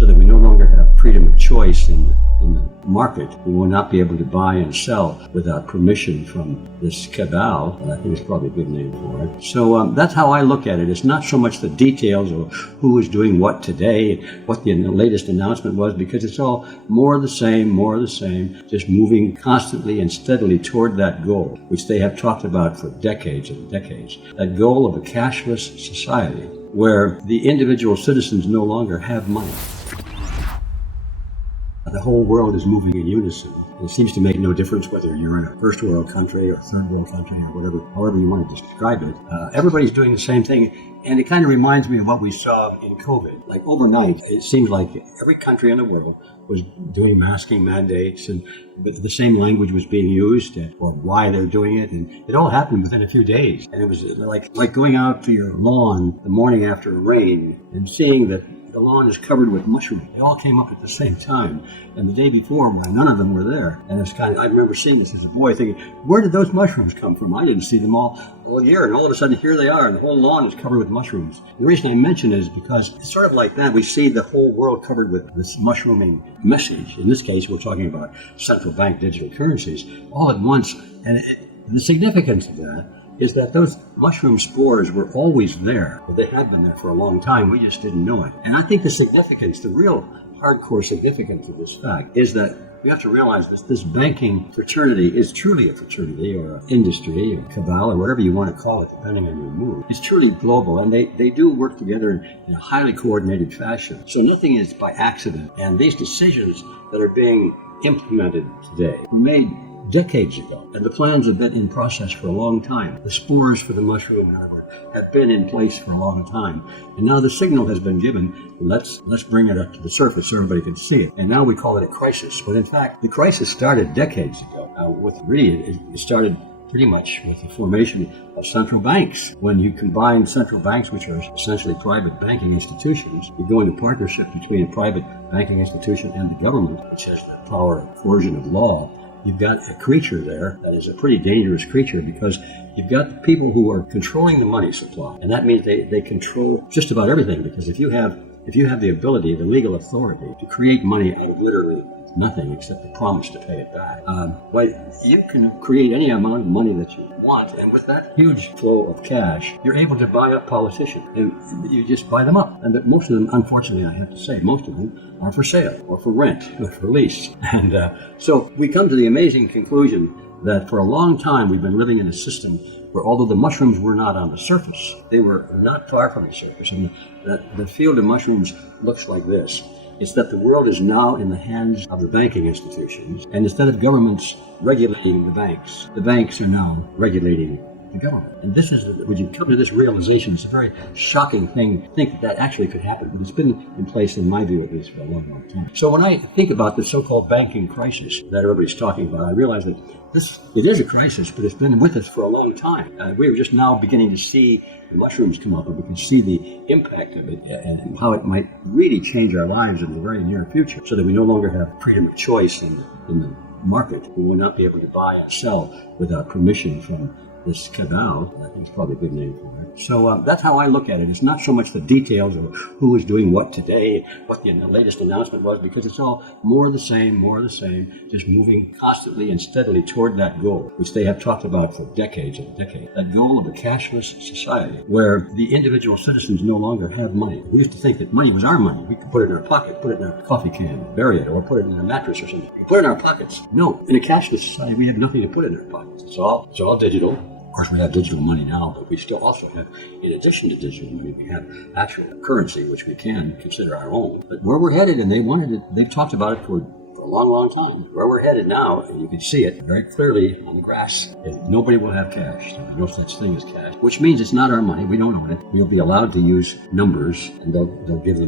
so that we no longer have freedom of choice in the market. We will not be able to buy and sell without permission from this cabal, and I think it's probably a good name for it. So that's how I look at it. It's not so much the details of who is doing what today, what the latest announcement was, because it's all more of the same, just moving constantly and steadily toward that goal, which they have talked about for decades and decades. That goal of a cashless society where the individual citizens no longer have money. The whole world is moving in unison. It seems to make no difference whether you're in a first world country or third world country or whatever, however you want to describe it. Everybody's doing the same thing. And it kind of reminds me of what we saw in COVID. Like overnight, it seems like every country in the world was doing masking mandates, and the same language was being used or why they're doing it. And it all happened within a few days. And it was like going out to your lawn the morning after a rain and seeing that the lawn is covered with mushrooms. They all came up at the same time. And the day before, none of them were there. And it's I remember seeing this as a boy thinking, where did those mushrooms come from? I didn't see them all year. And all of a sudden, here they are. And the whole lawn is covered with mushrooms. The reason I mention it is because it's sort of like that. We see the whole world covered with this mushrooming message. In this case, we're talking about central bank digital currencies all at once. And the significance of that is that those mushroom spores were always there, but they had been there for a long time. We just didn't know it. And I think the significance, the real hardcore significance of this fact is that we have to realize that this banking fraternity is truly a fraternity or an industry or cabal or whatever you want to call it, depending on your mood. It's truly global, and they do work together in a highly coordinated fashion. So nothing is by accident. And these decisions that are being implemented today were made decades ago, and the plans have been in process for a long time. The spores for the mushroom, in other words, have been in place for a long time, and now the signal has been given. Let's bring it up to the surface so everybody can see it. And now we call it a crisis, but in fact, the crisis started decades ago. It started pretty much with the formation of central banks. When you combine central banks, which are essentially private banking institutions, you go into partnership between a private banking institution and the government, which has the power of coercion of law. You've got a creature there that is a pretty dangerous creature, because you've got people who are controlling the money supply. And that means they control just about everything, because if you have the ability, the legal authority to create money out of literally nothing except the promise to pay it back, you can create any amount of money that you want. And with that huge flow of cash, you're able to buy up politicians, and you just buy them up. And that most of them, unfortunately, I have to say, most of them are for sale or for rent or for lease. And so we come to the amazing conclusion that for a long time we've been living in a system where, although the mushrooms were not on the surface, they were not far from the surface. And the field of mushrooms looks like this. It's that the world is now in the hands of the banking institutions, and instead of governments regulating the banks are now regulating the government. And this is, when you come to this realization, it's a very shocking thing to think that actually could happen, but it's been in place, in my view at least, for a long, long time. So when I think about the so-called banking crisis that everybody's talking about, I realize that it is a crisis, but it's been with us for a long time. We're just now beginning to see the mushrooms come up, and we can see the impact of it and how it might really change our lives in the very near future, so that we no longer have freedom of choice in the market. We will not be able to buy and sell without permission from this cabal. I think it's probably a good name for it. So that's how I look at it. It's not so much the details of who is doing what today, what the latest announcement was, because it's all more of the same, just moving constantly and steadily toward that goal, which they have talked about for decades and decades. That goal of a cashless society where the individual citizens no longer have money. We used to think that money was our money. We could put it in our pocket, put it in our coffee can, bury it, or put it in a mattress or something. We put it in our pockets. No, in a cashless society, we have nothing to put in our pockets. It's all digital. Of course, we have digital money now, but we still also have, in addition to digital money, we have actual currency, which we can consider our own. But where we're headed, and they've talked about it for a long, long time. Where we're headed now, and you can see it very clearly on the grass, is nobody will have cash. There's no such thing as cash, which means it's not our money. We don't own it. We'll be allowed to use numbers, and they'll give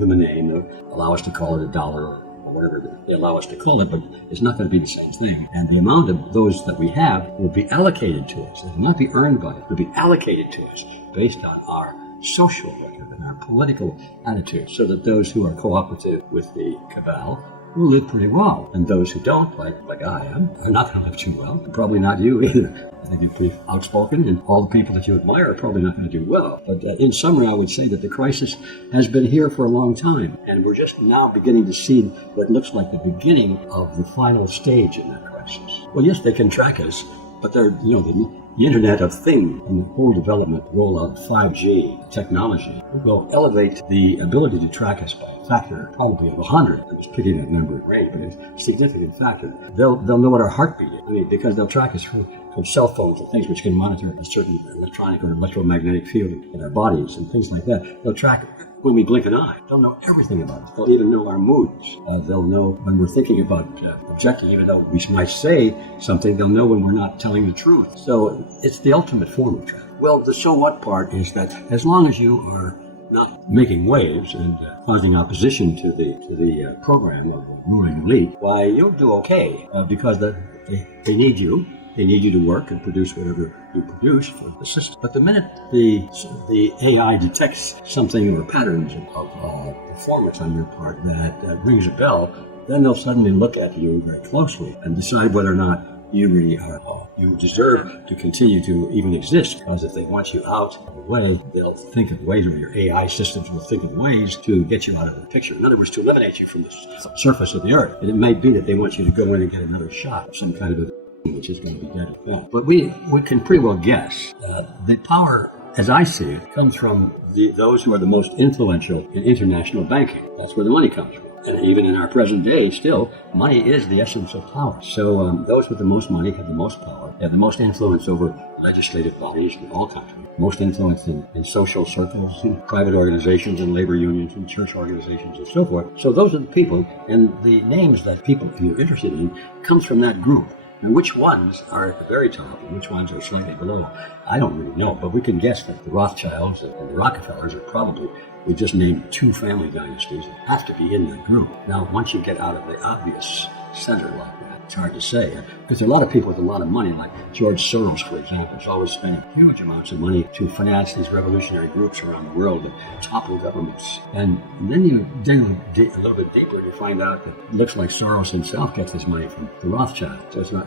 them a name. They'll allow us to call it a dollar or whatever they allow us to call it, but it's not going to be the same thing. And the amount of those that we have will be allocated to us. It will not be earned by us. It will be allocated to us based on our social record and our political attitude, so that those who are cooperative with the cabal will live pretty well. And those who don't, like I am, are not going to live too well. Probably not you either. I think you're pretty outspoken, and all the people that you admire are probably not going to do well. But in summary, I would say that the crisis has been here for a long time, and we're just now beginning to see what looks like the beginning of the final stage in that crisis. Well, yes, they can track us, but they're, the Internet of Things and the whole development, rollout of 5G technology will elevate the ability to track us by a factor probably of 100. I'm just picking that number at rate, but it's a significant factor. They'll know what our heartbeat is. Because they'll track us from cell phones and things which can monitor a certain electronic or electromagnetic field in our bodies and things like that. They'll track when we blink an eye. They'll know everything about us. They'll even know our moods. They'll know when we're thinking about objectively, even though we might say something, they'll know when we're not telling the truth. So it's the ultimate form of tracking. Well, the so what part is that as long as you are not making waves and causing opposition to the program of the ruling elite, why, you'll do okay because they need you. They need you to work and produce whatever you produce for the system. But the minute the AI detects something or patterns of performance on your part that rings a bell, then they'll suddenly look at you very closely and decide whether or not you really are. You deserve to continue to even exist, because if they want you out of the way, they'll think of ways, or your AI systems will think of ways to get you out of the picture. In other words, to eliminate you from the surface of the earth. And it may be that they want you to go in and get another shot of some kind of which is going to be deadly. Yeah. But we can pretty well guess the power, as I see it, comes from those who are the most influential in international banking. That's where the money comes from. And even in our present day, still, money is the essence of power. So those with the most money have the most power. They have the most influence over legislative bodies in all countries, most influence in social circles, in private organizations, and labor unions, and church organizations, and so forth. So those are the people, and the names that people you're interested in comes from that group. And which ones are at the very top and which ones are slightly below, I don't really know. But we can guess that the Rothschilds and the Rockefellers are probably, we just named 2 family dynasties that have to be in that group. Now, once you get out of the obvious center like that, it's hard to say. Because there are a lot of people with a lot of money, like George Soros, for example, has always spent huge amounts of money to finance these revolutionary groups around the world that topple governments. And then you dig a little bit deeper and you find out that it looks like Soros himself gets his money from the Rothschilds. So it's not,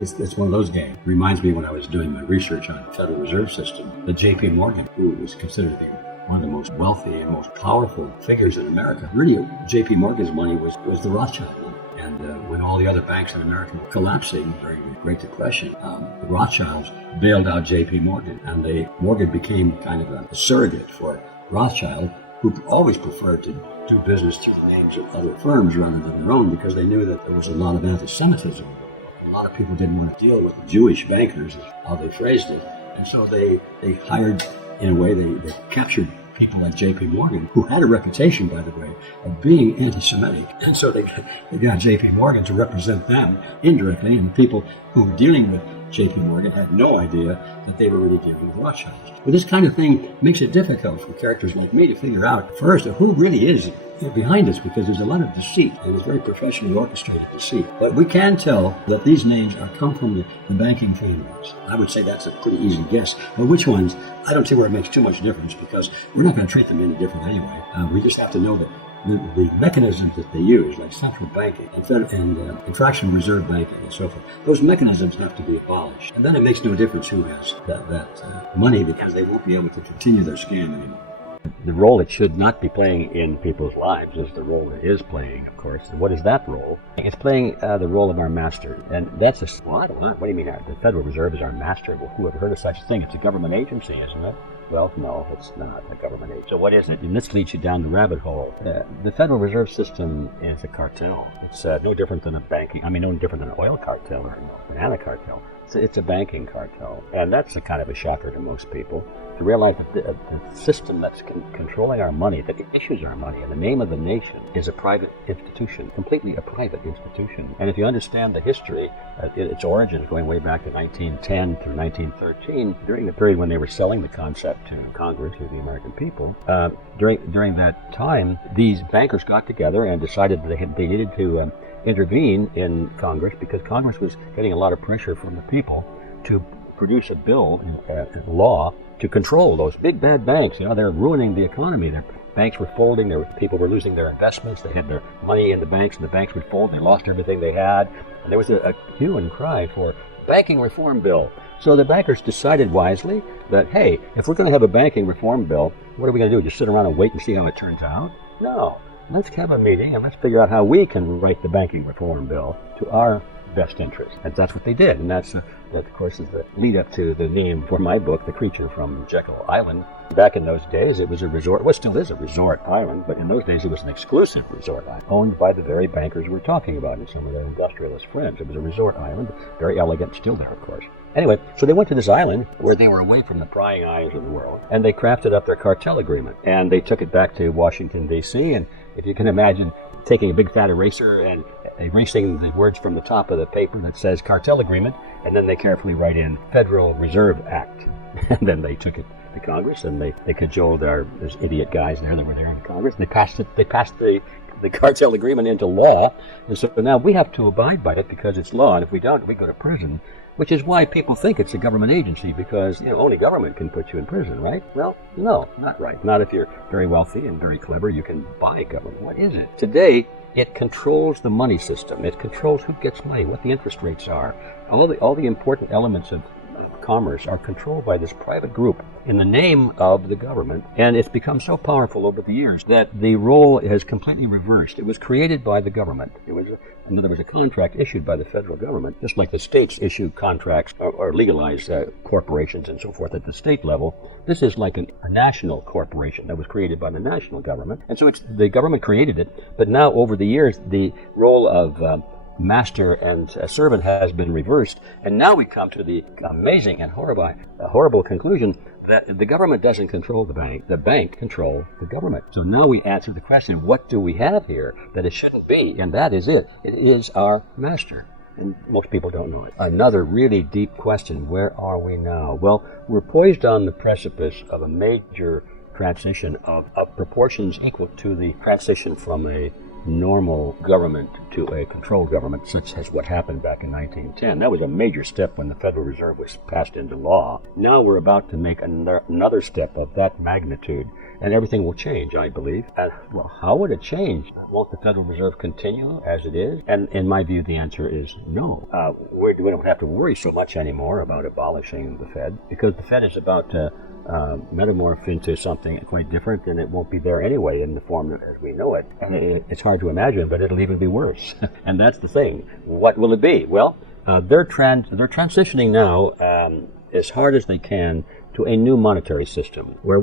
it's one of those games. It reminds me when I was doing my research on the Federal Reserve System, that J.P. Morgan, who was considered to be one of the most wealthy and most powerful figures in America, really J.P. Morgan's money was the Rothschild money. And when all the other banks in America were collapsing during the Great Depression, the Rothschilds bailed out J.P. Morgan, and Morgan became kind of a surrogate for Rothschild, who always preferred to do business through the names of other firms rather than their own, because they knew that there was a lot of anti-Semitism. A lot of people didn't want to deal with the Jewish bankers, is how they phrased it, and so they hired, in a way, they captured people like J.P. Morgan, who had a reputation, by the way, of being anti-Semitic. And so they got J.P. Morgan to represent them indirectly, and the people who were dealing with J.P. Morgan had no idea that they were really dealing with Rothschilds. But this kind of thing makes it difficult for characters like me to figure out, first, who really is behind us, because there's a lot of deceit, and it's very professionally orchestrated deceit. But we can tell that these names come from the banking families. I would say that's a pretty easy guess. But which ones, I don't see where it makes too much difference, because we're not going to treat them any different anyway. We just have to know that the mechanisms that they use, like central banking and fractional reserve banking and so forth, those mechanisms have to be abolished. And then it makes no difference who has that money, because they won't be able to continue their scam anymore. The role it should not be playing in people's lives is the role it is playing, of course. And what is that role? It's playing the role of our master. And that's I don't know. What do you mean? The Federal Reserve is our master? Well, who ever heard of such a thing? It's a government agency, isn't it? Well, no, it's not a government agency. So what is it? And this leads you down the rabbit hole. The Federal Reserve System is a cartel. It's no different than no different than an oil cartel or a banana cartel. It's a banking cartel. And that's a kind of a shocker to most people, to realize that the system that's controlling our money, that issues our money in the name of the nation, is a private institution, completely a private institution. And if you understand the history, its origins going way back to 1910 through 1913, during the period when they were selling the concept to Congress, to the American people, during that time, these bankers got together and decided that they needed to intervene in Congress, because Congress was getting a lot of pressure from the people to produce a law to control those big bad banks. They're ruining the economy. They're banks were folding, people were losing their investments, they had their money in the banks, and the banks would fold, they lost everything they had, and there was a hue and cry for banking reform bill. So the bankers decided wisely that, hey, if we're going to have a banking reform bill, what are we going to do? Just sit around and wait and see how it turns out? No. Let's have a meeting and let's figure out how we can write the banking reform bill to our best interest. And that's what they did. And that, of course, is the lead up to the name for my book, The Creature from Jekyll Island. Back in those days, it was a resort. Well, it still is a resort island, but in those days, it was an exclusive resort island owned by the very bankers we're talking about and some of their industrialist friends. It was a resort island, very elegant, still there, of course. Anyway, so they went to this island where they were away from the prying eyes of the world, and they crafted up their cartel agreement. And they took it back to Washington, D.C., and if you can imagine taking a big fat eraser and erasing the words from the top of the paper that says cartel agreement, and then they carefully write in Federal Reserve Act. And then they took it to Congress, and they cajoled those idiot guys there that were there in Congress, and they passed the cartel agreement into law. And so now we have to abide by it because it's law, and if we don't, we go to prison. Which is why people think it's a government agency, because only government can put you in prison, right? Well, no, not right. Not if you're very wealthy and very clever. You can buy government. What is it? Today, it controls the money system. It controls who gets money, what the interest rates are. All the important elements of commerce are controlled by this private group in the name of the government, and it's become so powerful over the years that the role has completely reversed. It was created by the government. There was a contract issued by the federal government, just like the states issue contracts or legalize corporations and so forth at the state level. This is like a national corporation that was created by the national government. And so the government created it, but now over the years, the role of master and servant has been reversed. And now we come to the amazing and horrible conclusion that the government doesn't control the bank controls the government. So now we answer the question, what do we have here that it shouldn't be? And that is it. It is our master. And most people don't know it. Another really deep question, where are we now? Well, we're poised on the precipice of a major transition of proportions equal to the transition from a normal government to a controlled government, such as what happened back in 1910. That was a major step when the Federal Reserve was passed into law. Now we're about to make another step of that magnitude, and everything will change, I believe. And, well, how would it change? Won't the Federal Reserve continue as it is? And in my view, the answer is no. We don't have to worry so much anymore about abolishing the Fed, because the Fed is about to metamorph into something quite different, and it won't be there anyway in the form as we know it. And it's hard to imagine, but it'll even be worse. And that's the thing. What will it be? Well, they're transitioning now as hard as they can to a new monetary system where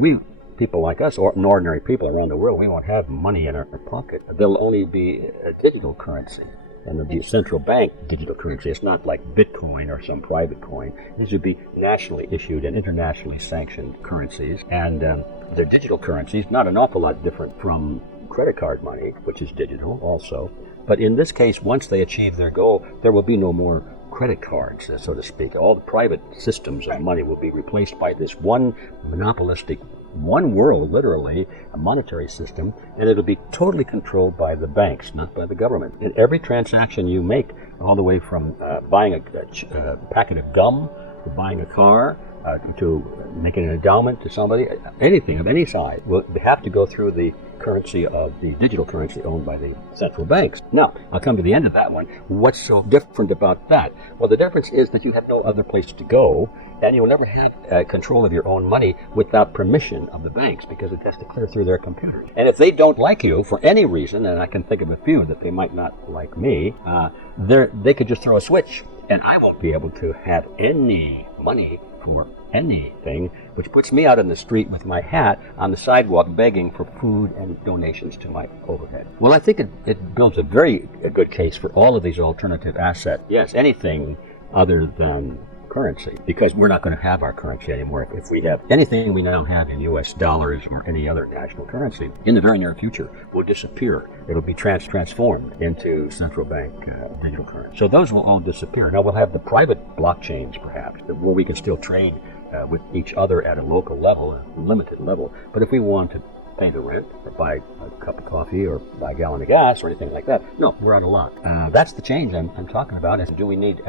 people like us, or ordinary people around the world, we won't have money in our pocket. There'll only be a digital currency. And the central bank digital currency. It's not like Bitcoin or some private coin. These would be nationally issued and internationally sanctioned currencies. And they're digital currencies, not an awful lot different from credit card money, which is digital also. But in this case, once they achieve their goal, there will be no more credit cards, so to speak. All the private systems of money will be replaced by this one monopolistic, one world, literally, a monetary system, and it'll be totally controlled by the banks, not by the government. And every transaction you make, all the way from buying a packet of gum, to buying a car, to making an endowment to somebody, anything of any size, will have to go through the currency of the digital currency owned by the central banks. Now, I'll come to the end of that one. What's so different about that? Well, the difference is that you have no other place to go, and you'll never have control of your own money without permission of the banks, because it has to clear through their computers. And if they don't like you for any reason, and I can think of a few that they might not like me, they could just throw a switch, and I won't be able to have any money for anything, which puts me out in the street with my hat on the sidewalk begging for food and donations to my overhead. Well, I think it builds a very good case for all of these alternative assets. Yes, anything other than currency, because we're not going to have our currency anymore. If we have anything we now have in U.S. dollars or any other national currency, in the very near future, will disappear. It'll be transformed into central bank digital currency. So those will all disappear. Now we'll have the private blockchains, perhaps, where we can still trade with each other at a local level, a limited level. But if we want to pay the rent or buy a cup of coffee or buy a gallon of gas or anything like that, no, we're out of luck. That's the change I'm talking about. Is, do we need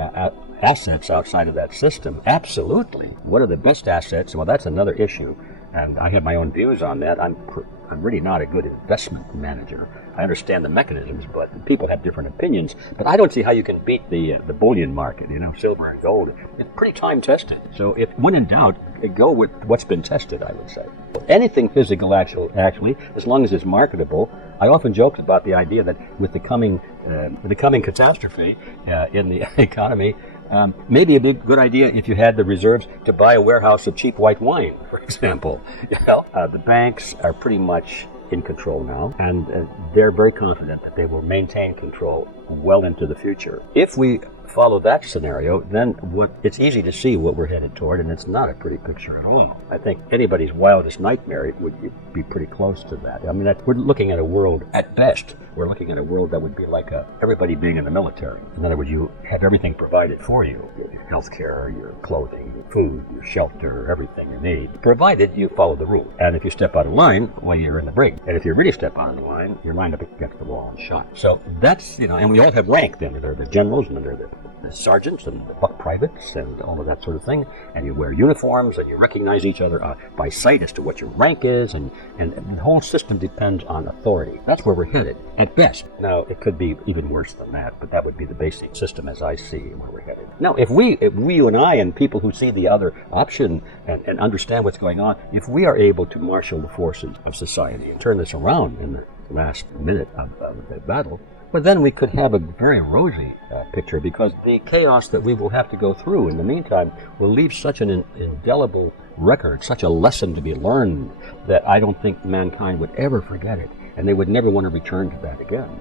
assets outside of that system? Absolutely. What are the best assets? Well, that's another issue, and I have my own views on that. I'm I'm really not a good investment manager. I understand the mechanisms, but people have different opinions. But I don't see how you can beat the bullion market, silver and gold. It's pretty time tested. So if when in doubt, go with what's been tested, I would say. Anything physical, actually, as long as it's marketable. I often joke about the idea that with the coming catastrophe in the economy, maybe a good idea if you had the reserves to buy a warehouse of cheap white wine, for example. The banks are pretty much in control now, and they're very confident that they will maintain control well into the future. If we follow that scenario, then it's easy to see what we're headed toward, and it's not a pretty picture at all. I think anybody's wildest nightmare would be pretty close to that. I mean, we're looking at a world, at best, we're looking at a world that would be like everybody being in the military. In other words, you have everything provided for you. Your health care, your clothing, your food, your shelter, everything you need, provided you follow the rules. And if you step out of line, well, you're in the brig. And if you really step out of the line, you're lined up against the wall and shot. So that's, and we all have rank then. There are the generals, and there are the sergeants and the buck privates and all of that sort of thing, and you wear uniforms and you recognize each other by sight as to what your rank is, and the whole system depends on authority. That's where we're headed, at best. Now, it could be even worse than that, but that would be the basic system as I see where we're headed. Now, if you and I and people who see the other option and understand what's going on, if we are able to marshal the forces of society and turn this around in the last minute of the battle, well, then we could have a very rosy picture, because the chaos that we will have to go through in the meantime will leave such an indelible record, such a lesson to be learned, that I don't think mankind would ever forget it, and they would never want to return to that again.